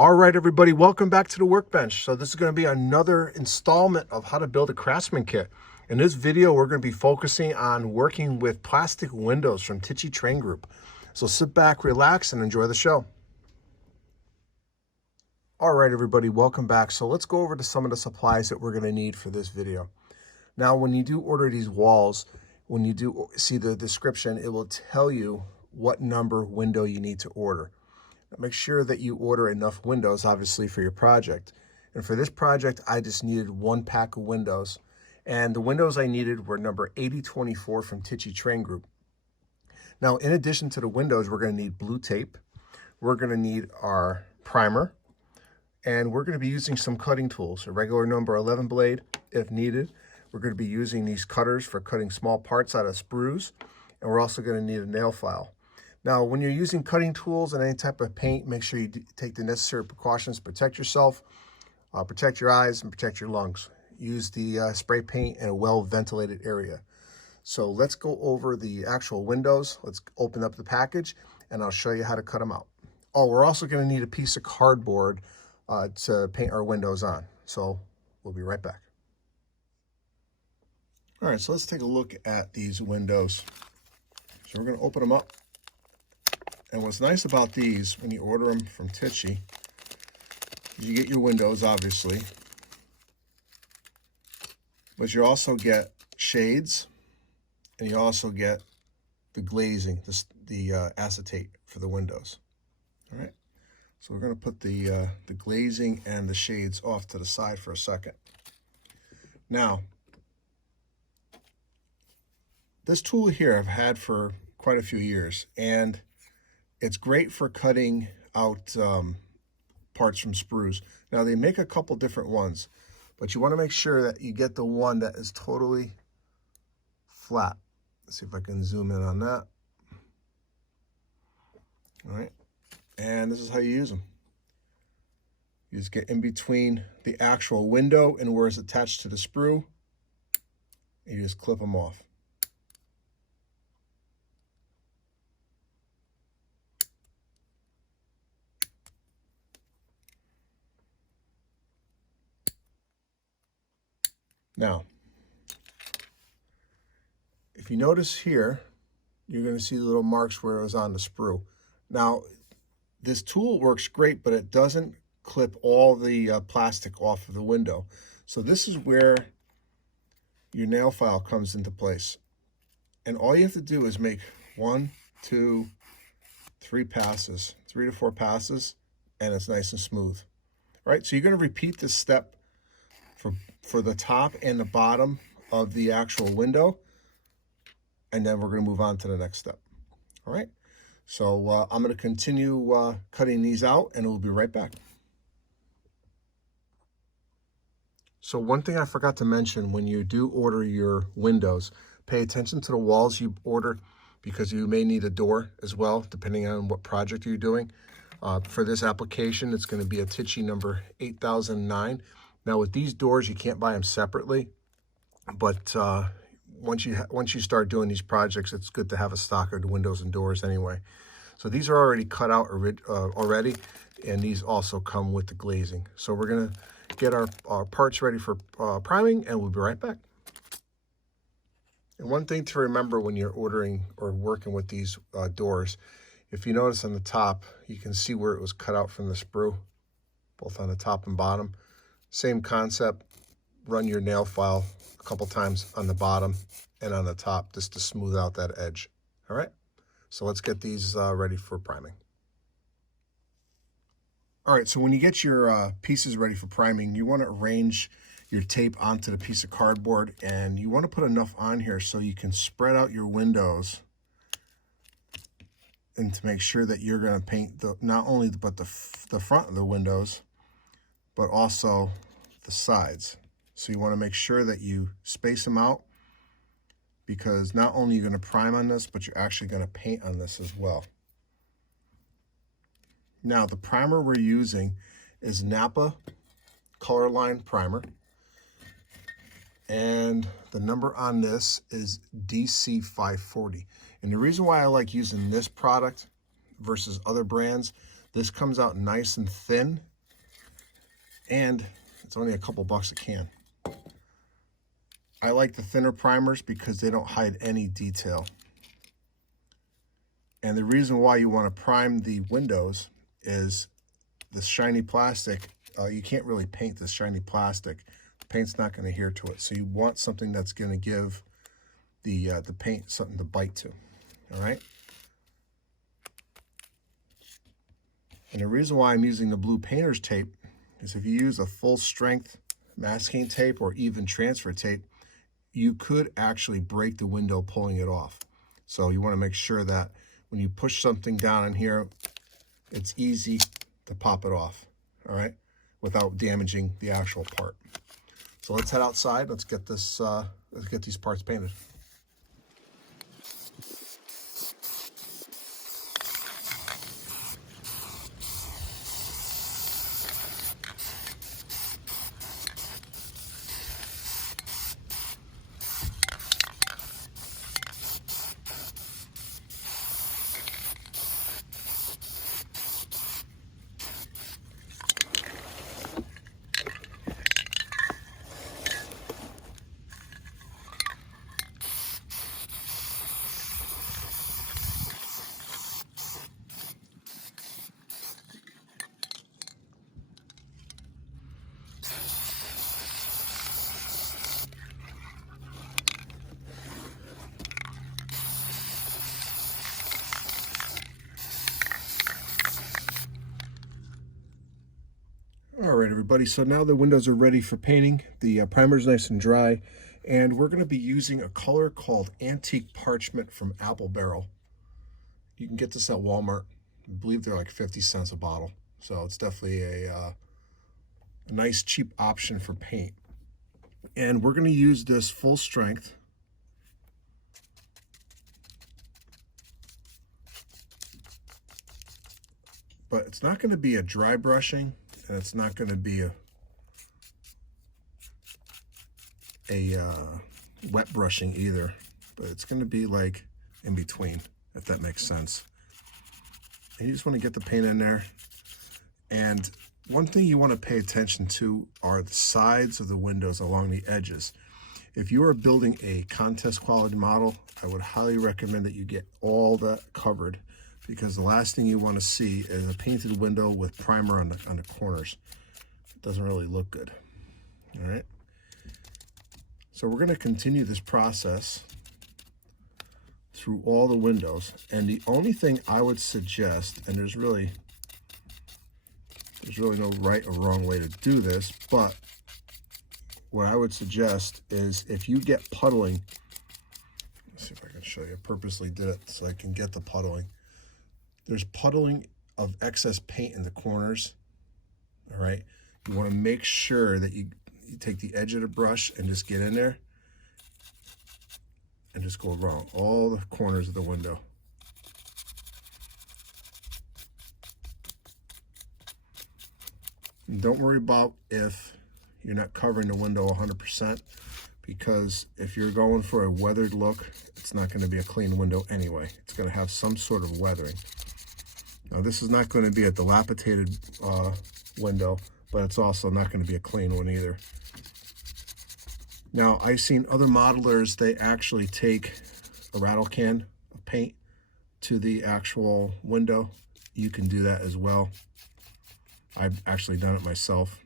All right, everybody, welcome back to the workbench. So this is going to be another installment of how to build a Craftsman kit. In this video, we're going to be focusing on working with plastic windows from Tichy Train Group. So sit back, relax, and enjoy the show. All right, everybody, welcome back. So let's go over to some of the supplies that we're going to need for this video. Now, when you do order these walls, when you do see the description, it will tell you what number window you need to order. Make sure that you order enough windows, obviously, for your project. And for this project, I just needed one pack of windows. And the windows I needed were number 8024 from Tichy Train Group. Now, in addition to the windows, we're going to need blue tape. We're going to need our primer. And we're going to be using some cutting tools, a regular number 11 blade if needed. We're going to be using these cutters for cutting small parts out of sprues. And we're also going to need a nail file. Now, when you're using cutting tools and any type of paint, make sure you take the necessary precautions to protect yourself, protect your eyes, and protect your lungs. Use the spray paint in a well-ventilated area. So let's go over the actual windows. Let's open up the package, and I'll show you how to cut them out. Oh, we're also going to need a piece of cardboard to paint our windows on. So we'll be right back. All right, so let's take a look at these windows. So we're going to open them up. And what's nice about these, when you order them from Tichy, you get your windows, obviously, but you also get shades, and you also get the glazing, the acetate for the windows. All right, so we're going to put the glazing and the shades off to the side for a second. Now, this tool here I've had for quite a few years, and it's great for cutting out parts from sprues. Now, they make a couple different ones, but you want to make sure that you get the one that is totally flat. Let's see if I can zoom in on that. All right, and this is how you use them. You just get in between the actual window and where it's attached to the sprue, and you just clip them off. Now, if you notice here, you're going to see the little marks where it was on the sprue. Now, this tool works great, but it doesn't clip all the plastic off of the window. So this is where your nail file comes into place. And all you have to do is make 1, 2, 3 passes, 3 to 4 passes, and it's nice and smooth. All right, so you're going to repeat this step for the top and the bottom of the actual window, and then we're going to move on to the next step. All right, so I'm going to continue cutting these out, and we'll be right back. So one thing I forgot to mention, when you do order your windows, pay attention to the walls you order, because you may need a door as well, depending on what project you're doing. For this application, it's going to be a Tichy number 8009. Now, with these doors, you can't buy them separately, but once you start doing these projects, it's good to have a stock of the windows and doors anyway. So these are already cut out already, and these also come with the glazing. So we're going to get our parts ready for priming, and we'll be right back. And one thing to remember when you're ordering or working with these doors, if you notice on the top, you can see where it was cut out from the sprue, both on the top and bottom. Same concept, run your nail file a couple times on the bottom and on the top just to smooth out that edge. All right, so let's get these ready for priming. All right, so when you get your pieces ready for priming, you want to arrange your tape onto the piece of cardboard, and you want to put enough on here so you can spread out your windows, and to make sure that you're going to paint not only the front of the windows, but also the sides. So you want to make sure that you space them out, because not only are you going to prime on this, but you're actually going to paint on this as well. Now, the primer we're using is Napa Colorline Primer. And the number on this is DC540. And the reason why I like using this product versus other brands, this comes out nice and thin and it's only a couple bucks a can. I like the thinner primers because they don't hide any detail. And the reason why you want to prime the windows is this shiny plastic. You can't really paint this shiny plastic. The paint's not going to adhere to it. So you want something that's going to give the paint something to bite to. All right. And the reason why I'm using the blue painter's tape is if you use a full strength masking tape or even transfer tape, you could actually break the window pulling it off. So you want to make sure that when you push something down in here, it's easy to pop it off, all right, without damaging the actual part. So let's head outside. Let's get this. Let's get these parts painted. All right, everybody, so now the windows are ready for painting. The primer's nice and dry, and we're going to be using a color called Antique Parchment from Apple Barrel. You can get this at Walmart. I believe they're like 50 cents a bottle, so it's definitely a nice, cheap option for paint. And we're going to use this full strength. But it's not going to be a dry brushing, and it's not going to be a wet brushing either, but it's going to be like in between, if that makes sense. And you just want to get the paint in there. And one thing you want to pay attention to are the sides of the windows along the edges. If you are building a contest quality model, I would highly recommend that you get all that covered, because the last thing you want to see is a painted window with primer on the corners. It doesn't really look good. All right. So we're going to continue this process through all the windows. And the only thing I would suggest, and there's really no right or wrong way to do this, but what I would suggest is if you get puddling, let's see if I can show you. I purposely did it so I can get the puddling. There's puddling of excess paint in the corners, all right? You want to make sure that you take the edge of the brush and just get in there and just go around all the corners of the window. And don't worry about if you're not covering the window 100%, because if you're going for a weathered look, it's not going to be a clean window anyway. It's going to have some sort of weathering. Now, this is not going to be a dilapidated window, but it's also not going to be a clean one either. Now, I've seen other modelers, they actually take a rattle can of paint to the actual window. You can do that as well. I've actually done it myself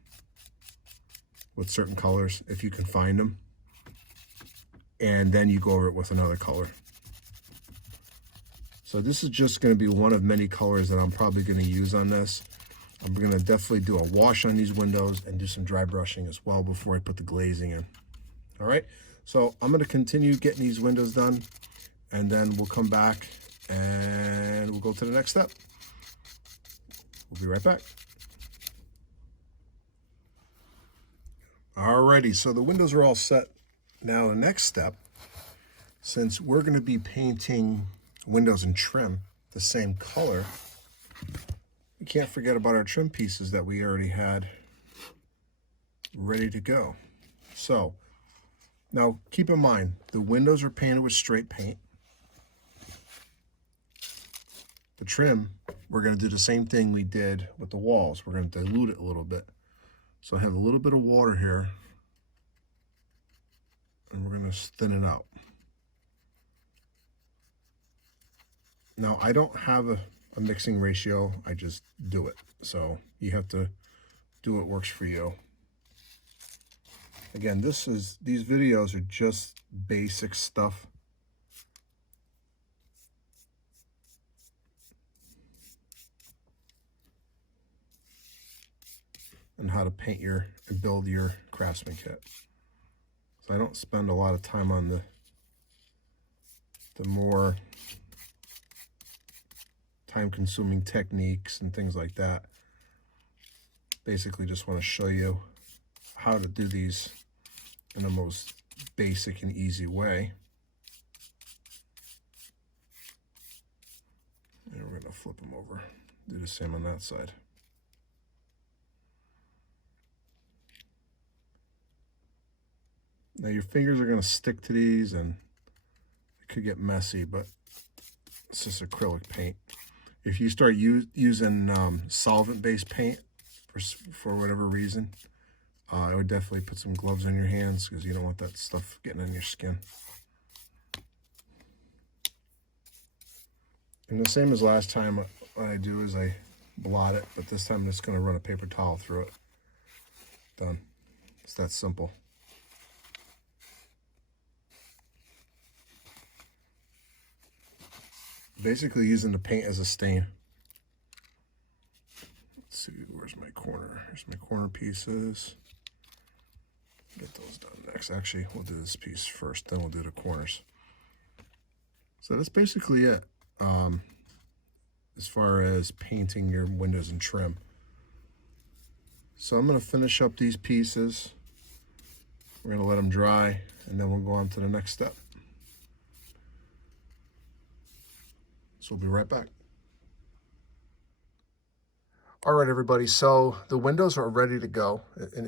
with certain colors, if you can find them. And then you go over it with another color. So this is just going to be one of many colors that I'm probably going to use on this. I'm going to definitely do a wash on these windows and do some dry brushing as well before I put the glazing in. All right, so I'm going to continue getting these windows done, and then we'll come back and we'll go to the next step. We'll be right back. Alrighty, so the windows are all set. Now the next step, since we're going to be painting windows and trim the same color, we can't forget about our trim pieces that we already had ready to go. So now keep in mind, the windows are painted with straight paint. The trim, we're going to do the same thing we did with the walls. We're going to dilute it a little bit. So I have a little bit of water here, and we're going to thin it out. Now, I don't have a mixing ratio. I just do it. So you have to do what works for you. Again, these videos are just basic stuff. And how to paint and build your Craftsman kit. So I don't spend a lot of time on the more time-consuming techniques and things like that. Basically just want to show you how to do these in the most basic and easy way. And we're going to flip them over. Do the same on that side. Now your fingers are going to stick to these and it could get messy, but it's just acrylic paint. If you start using solvent-based paint for whatever reason, I would definitely put some gloves on your hands because you don't want that stuff getting on your skin. And the same as last time, what I do is I blot it, but this time I'm just going to run a paper towel through it. Done. It's that simple. Basically using the paint as a stain. Let's see, where's my corner? Here's my corner pieces. Get those done next. Actually, we'll do this piece first, then we'll do the corners. So that's basically it as far as painting your windows and trim. So I'm going to finish up these pieces. We're going to let them dry, and then we'll go on to the next step. So we'll be right back. All right, everybody, so the windows are ready to go,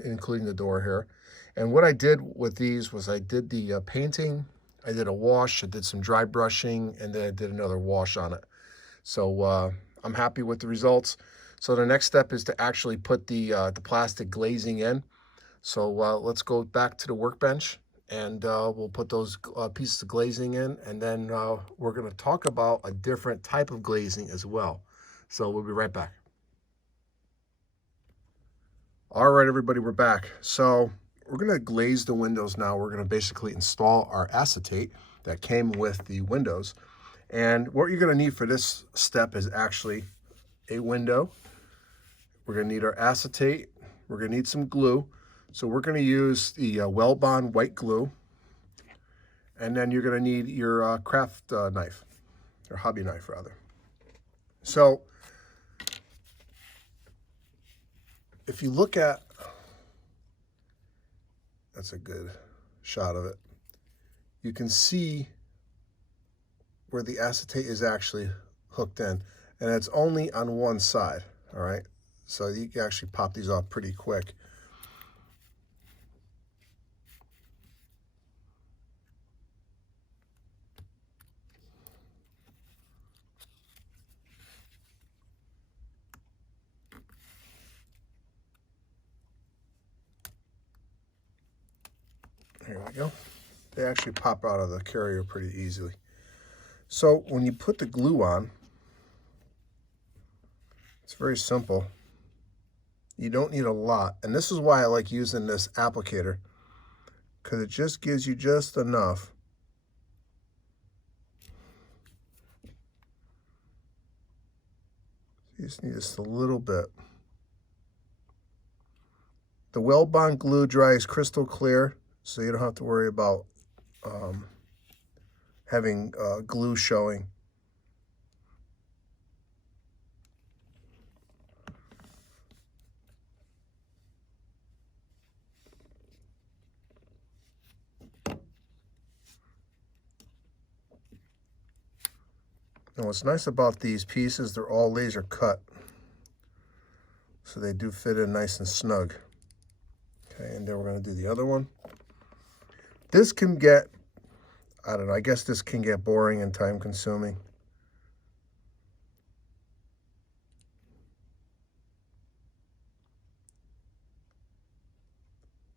including the door here. And what I did with these was I did the painting, I did a wash, I did some dry brushing, and then I did another wash on it. So I'm happy with the results. So the next step is to actually put the plastic glazing in. So let's go back to the workbench, and we'll put those pieces of glazing in, and then we're going to talk about a different type of glazing as well. So we'll be right back. All right, everybody, we're back. So we're going to glaze the windows now. We're going to basically install our acetate that came with the windows. And what you're going to need for this step is actually a window. We're going to need our acetate. We're going to need some glue. So we're going to use the Well Bond white glue. And then you're going to need your craft knife, or hobby knife rather. So if you look at, that's a good shot of it, you can see where the acetate is actually hooked in, and it's only on one side, all right? So you can actually pop these off pretty quick. Here we go. They actually pop out of the carrier pretty easily. So when you put the glue on, it's very simple. You don't need a lot. And this is why I like using this applicator, because it just gives you just enough. You just need just a little bit. The Well Bond glue dries crystal clear, so you don't have to worry about having glue showing. And what's nice about these pieces, they're all laser cut, so they do fit in nice and snug. Okay, and then we're going to do the other one. This can get, I don't know, I guess this can get boring and time consuming.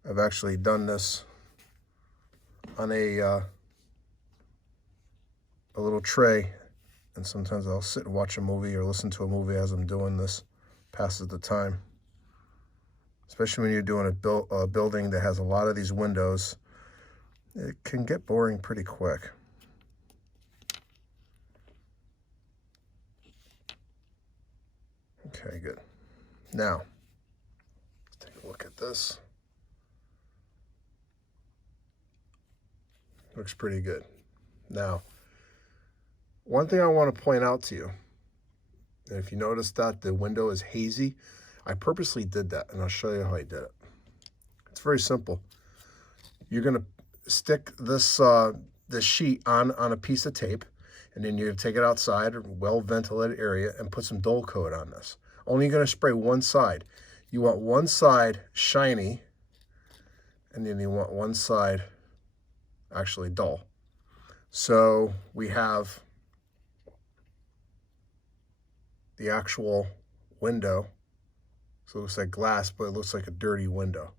I've actually done this on a little tray, and sometimes I'll sit and watch a movie or listen to a movie as I'm doing this. Passes the time, especially when you're doing a building that has a lot of these windows. It can get boring pretty quick. Okay, good. Now, let's take a look at this. Looks pretty good. Now, one thing I want to point out to you, if you notice that the window is hazy, I purposely did that, and I'll show you how I did it. It's very simple. You're going to stick this this sheet on a piece of tape, and then you're going to take it outside, a well-ventilated area, and put some dull coat on this. Only going to spray one side. You want one side shiny, and then you want one side actually dull. So we have the actual window. So it looks like glass, but it looks like a dirty window.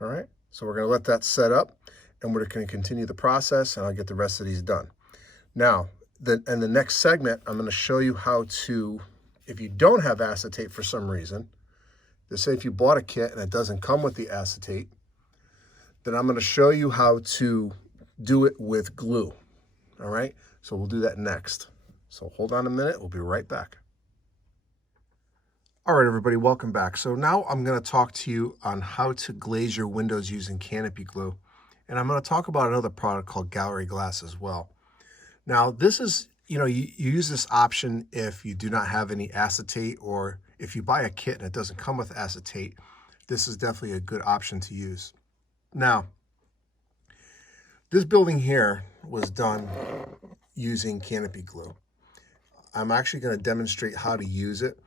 All right, so we're going to let that set up, and we're going to continue the process, and I'll get the rest of these done. Now, in the next segment, I'm going to show you how to, if you don't have acetate for some reason, just say if you bought a kit and it doesn't come with the acetate, then I'm going to show you how to do it with glue. All right, so we'll do that next. So hold on a minute, we'll be right back. All right, everybody, welcome back. So now I'm going to talk to you on how to glaze your windows using Canopy Glue. And I'm going to talk about another product called gallery glass as well. Now, this is, you use this option if you do not have any acetate, or if you buy a kit and it doesn't come with acetate, this is definitely a good option to use. Now, this building here was done using Canopy Glue. I'm actually going to demonstrate how to use it.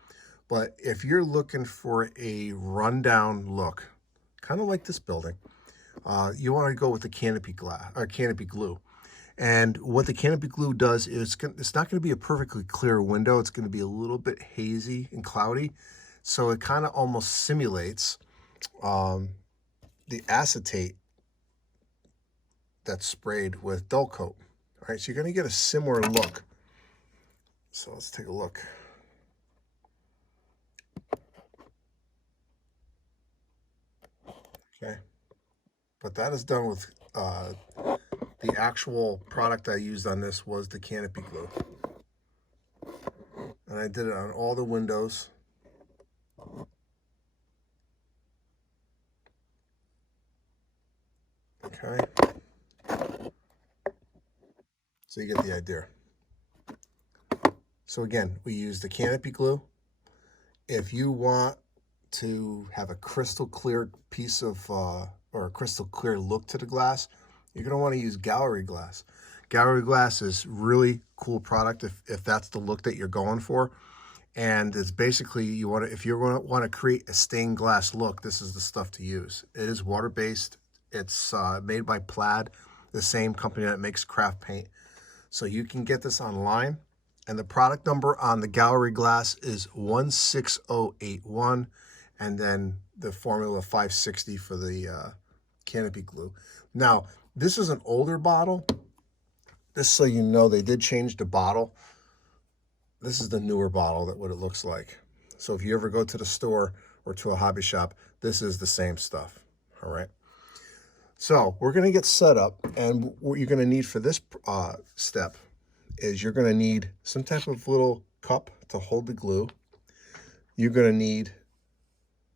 But if you're looking for a rundown look, kind of like this building, you want to go with the Canopy Glue. And what the Canopy Glue does is it's not going to be a perfectly clear window. It's going to be a little bit hazy and cloudy. So it kind of almost simulates the acetate that's sprayed with dull coat. All right, so you're going to get a similar look. So let's take a look. Okay, but that is done with the actual product I used on this was the Canopy Glue. And I did it on all the windows. Okay. So you get the idea. So again, we use the Canopy Glue. If you want to have a crystal clear piece of, or a crystal clear look to the glass, you're going to want to use gallery glass. Gallery glass is really cool product if that's the look that you're going for. And it's basically, if you want to create a stained glass look, this is the stuff to use. It is water-based. It's made by Plaid, the same company that makes craft paint. So you can get this online. And the product number on the gallery glass is 16081, and then the formula 560 for the Canopy Glue. Now, this is an older bottle. Just so you know, they did change the bottle. This is the newer bottle, what it looks like. So if you ever go to the store or to a hobby shop, this is the same stuff, all right? So we're going to get set up, and what you're going to need for this step is you're going to need some type of little cup to hold the glue. You're going to need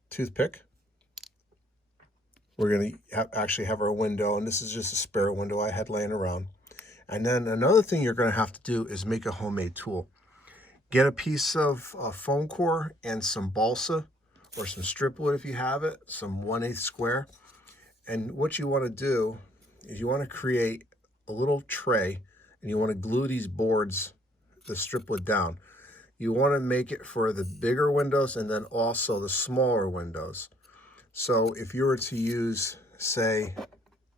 toothpick. We're going to actually have our window, and this is just a spare window I had laying around. And then another thing you're going to have to do is make a homemade tool. Get a piece of foam core and some balsa or some strip wood if you have it, some 1/8 square. And what you want to do is you want to create a little tray, and you want to glue these boards, the strip wood down. You want to make it for the bigger windows and then also the smaller windows. So if you were to use, say,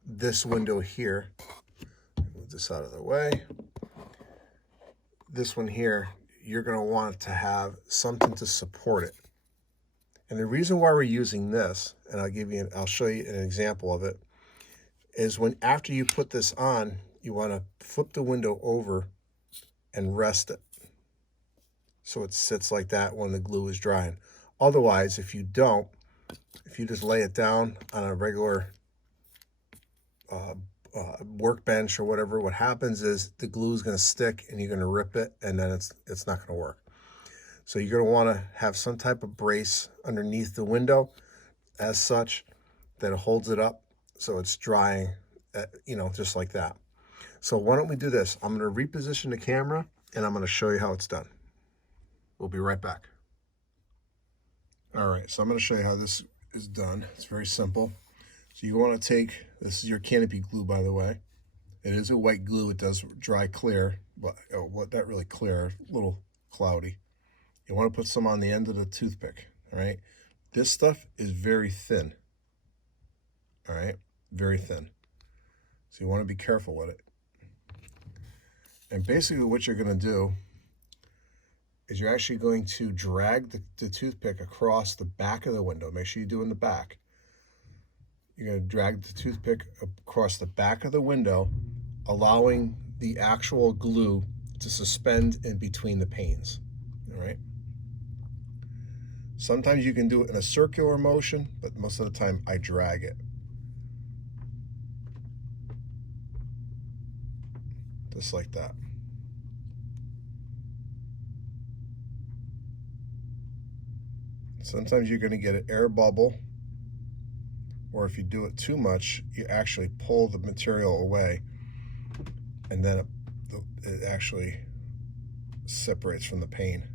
this window here, move this out of the way, this one here, you're going to want to have something to support it. And the reason why we're using this, and I'll show you an example of it, is when after you put this on, you want to flip the window over and rest it so it sits like that when the glue is drying. Otherwise, if you don't, if you just lay it down on a regular workbench or whatever, what happens is the glue is going to stick and you're going to rip it, and then it's not going to work. So you're going to want to have some type of brace underneath the window as such that it holds it up so it's drying, just like that. So why don't we do this? I'm going to reposition the camera and I'm going to show you how it's done. We'll be right back. All right, so I'm going to show you how this is done. It's very simple. So you want to take, this is your Canopy glue, by the way. It is a white glue. It does dry clear, but not really clear, a little cloudy. You want to put some on the end of the toothpick, all right? This stuff is very thin, all right? Very thin. So you want to be careful with it. And basically what you're going to do is you're actually going to drag the toothpick across the back of the window. Make sure you do it in the back. You're going to drag the toothpick across the back of the window, allowing the actual glue to suspend in between the panes, all right? Sometimes you can do it in a circular motion, but most of the time I drag it. Just like that. Sometimes you're going to get an air bubble, or if you do it too much, you actually pull the material away, and then it actually separates from the pane.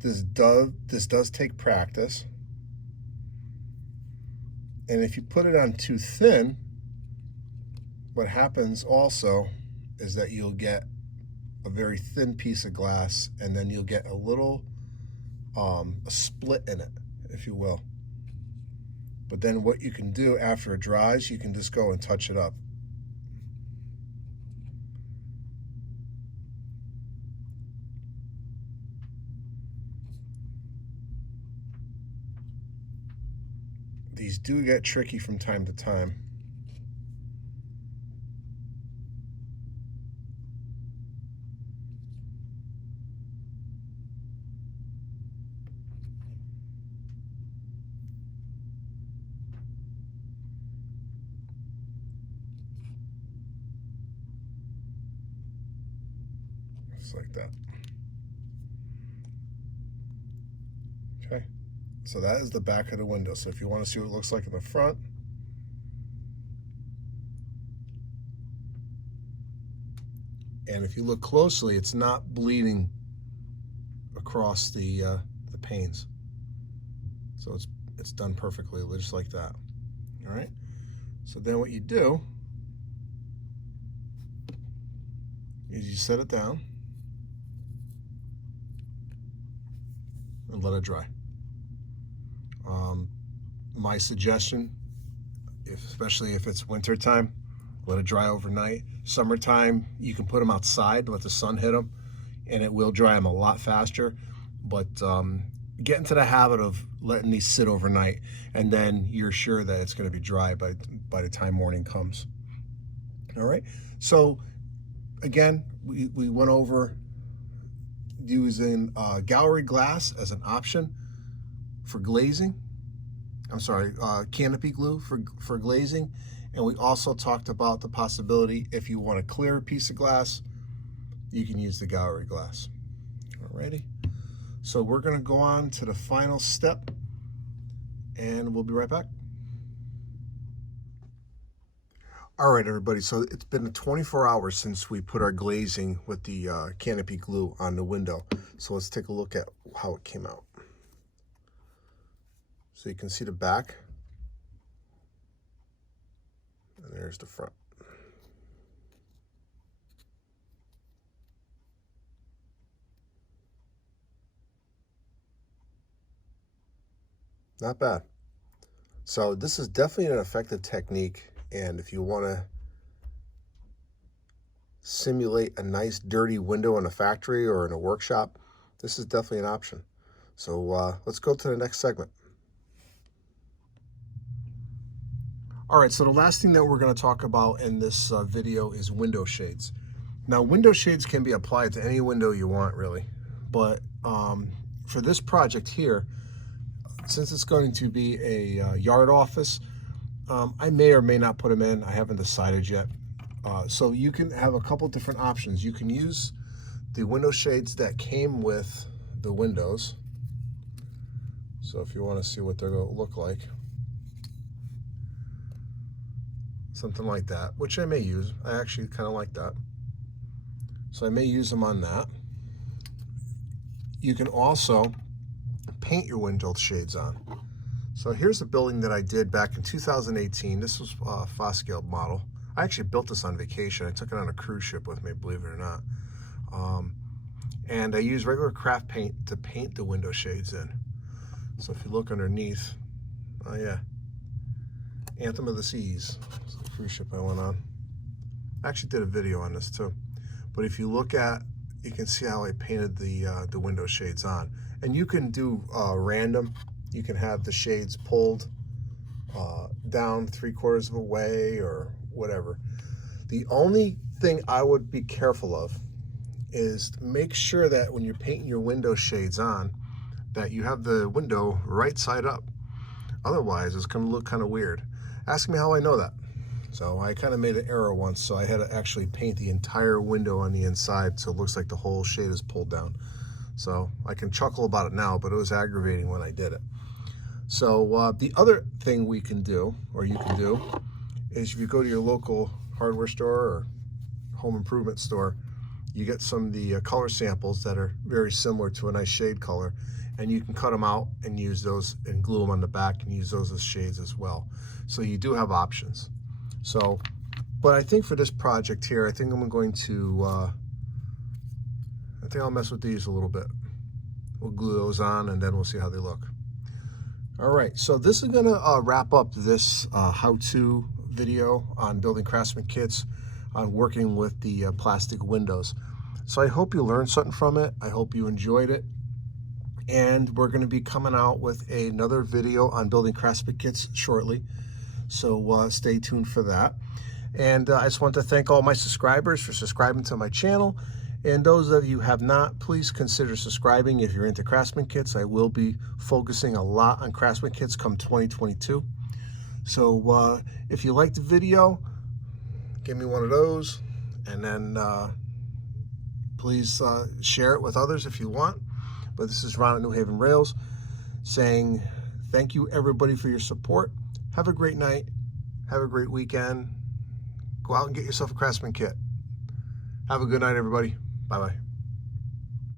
This does take practice, and if you put it on too thin, what happens also is that you'll get a very thin piece of glass, and then you'll get a little a split in it, if you will. But then what you can do after it dries, you can just go and touch it up. These do get tricky from time to time. Just like that. Okay. So that is the back of the window. So if you want to see what it looks like in the front, and if you look closely, it's not bleeding across the panes. So it's done perfectly, just like that. All right. So then what you do is you set it down and let it dry. My suggestion, especially if it's winter time, let it dry overnight. Summertime, you can put them outside, let the sun hit them, and it will dry them a lot faster. But get into the habit of letting these sit overnight, and then you're sure that it's going to be dry by the time morning comes. All right. So again, we went over using gallery glass as an option for glazing. I'm sorry, Canopy glue for glazing. And we also talked about the possibility, if you want a clear piece of glass, you can use the gallery glass. Alrighty. So we're going to go on to the final step, and we'll be right back. All right, everybody. So it's been 24 hours since we put our glazing with the Canopy glue on the window. So let's take a look at how it came out. So you can see the back, and there's the front. Not bad. So this is definitely an effective technique, and if you want to simulate a nice dirty window in a factory or in a workshop, this is definitely an option. So let's go to the next segment. All right, so the last thing that we're going to talk about in this video is window shades. Now, window shades can be applied to any window you want, really. But for this project here, since it's going to be a yard office, I may or may not put them in. I haven't decided yet. So you can have a couple different options. You can use the window shades that came with the windows. So if you want to see what they're going to look like, something like that, which I may use. I actually kind of like that. So I may use them on that. You can also paint your window shades on. So here's a building that I did back in 2018. This was a Foscale model. I actually built this on vacation. I took it on a cruise ship with me, believe it or not. And I used regular craft paint to paint the window shades in. So if you look underneath, oh yeah, Anthem of the Seas. It's the cruise ship I went on. I actually did a video on this too. But if you look at, you can see how I painted the window shades on. And you can do random. You can have the shades pulled down 3/4 of a way or whatever. The only thing I would be careful of is to make sure that when you're painting your window shades on, that you have the window right side up. Otherwise, it's going to look kind of weird. Ask me how I know that. So I kind of made an error once, so I had to actually paint the entire window on the inside so it looks like the whole shade is pulled down. So I can chuckle about it now, but it was aggravating when I did it. So the other thing we can do, or you can do, is if you go to your local hardware store or home improvement store, you get some of the color samples that are very similar to a nice shade color, and you can cut them out and use those and glue them on the back and use those as shades as well. So you do have options. So, but I think for this project here, I think I'm going to, I think I'll mess with these a little bit. We'll glue those on and then we'll see how they look. All right, so this is gonna wrap up this how-to video on building Craftsman kits on working with the plastic windows. So I hope you learned something from it. I hope you enjoyed it. And we're gonna be coming out with another video on building Craftsman kits shortly. So stay tuned for that. And I just want to thank all my subscribers for subscribing to my channel. And those of you who have not, please consider subscribing if you're into Craftsman kits. I will be focusing a lot on Craftsman kits come 2022. So if you liked the video, give me one of those. And then please share it with others if you want. But this is Ron at New Haven Rails saying thank you everybody for your support. Have a great night. Have a great weekend. Go out and get yourself a Craftsman kit. Have a good night, everybody. Bye-bye.